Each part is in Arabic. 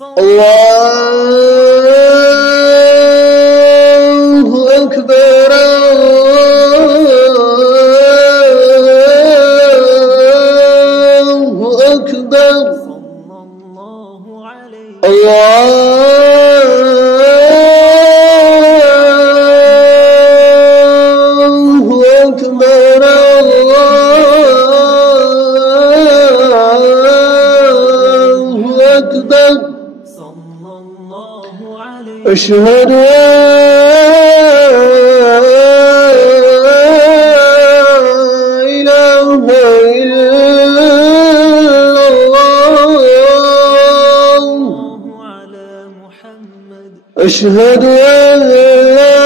الله أكبر الله أكبر الله أكبر الله أكبر أشهد أن لا إله إلا الله أشهد أن لا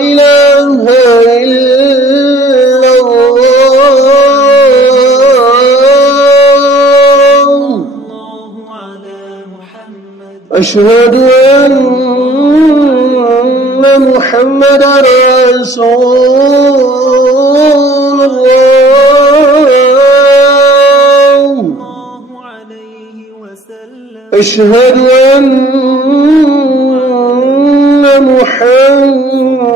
إله إلا الله أشهد أن محمدًا رسول الله أشهد أن محمدًا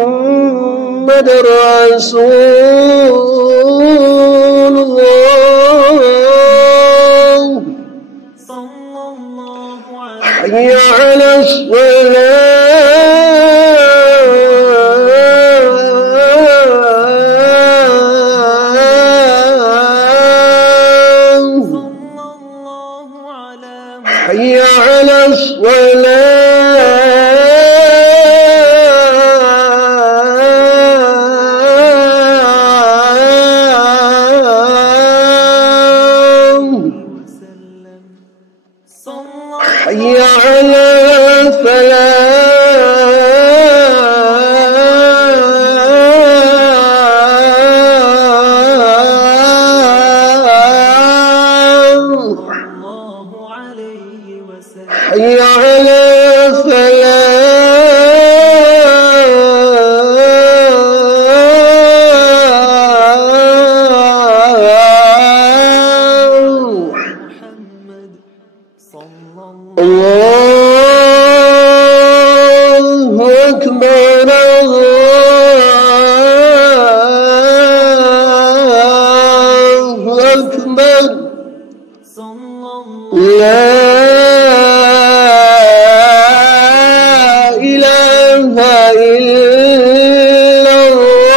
رسول الله حي على الصلاة حي على الصلاة حي على حي على الله أكبر الله أكبر لا إله إلا الله